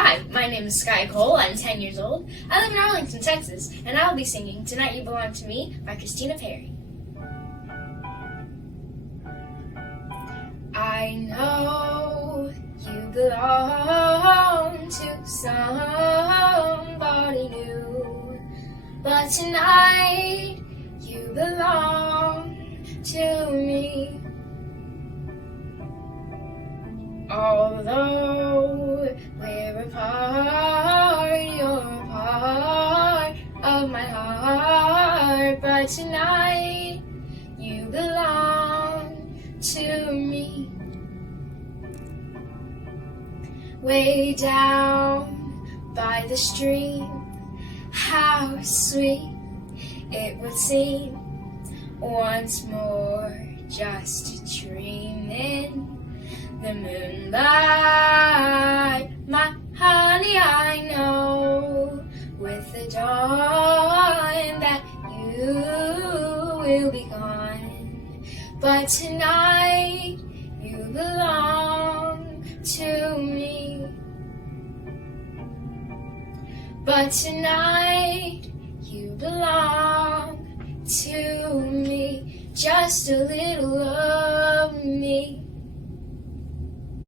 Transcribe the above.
Hi, my name is Skye Cole. I'm 10 years old. I live in Arlington, Texas, and I'll be singing Tonight You Belong to Me by Christina Perri. I know you belong to somebody new, but tonight you belong to me. Although we're apart, you're a part of my heart, but tonight you belong to me. Way down by the stream, how sweet it would seem once more just to dream in the moonlight. My honey, I know with the dawn that you will be gone, but tonight you belong to me. But tonight you belong to me. Just a little love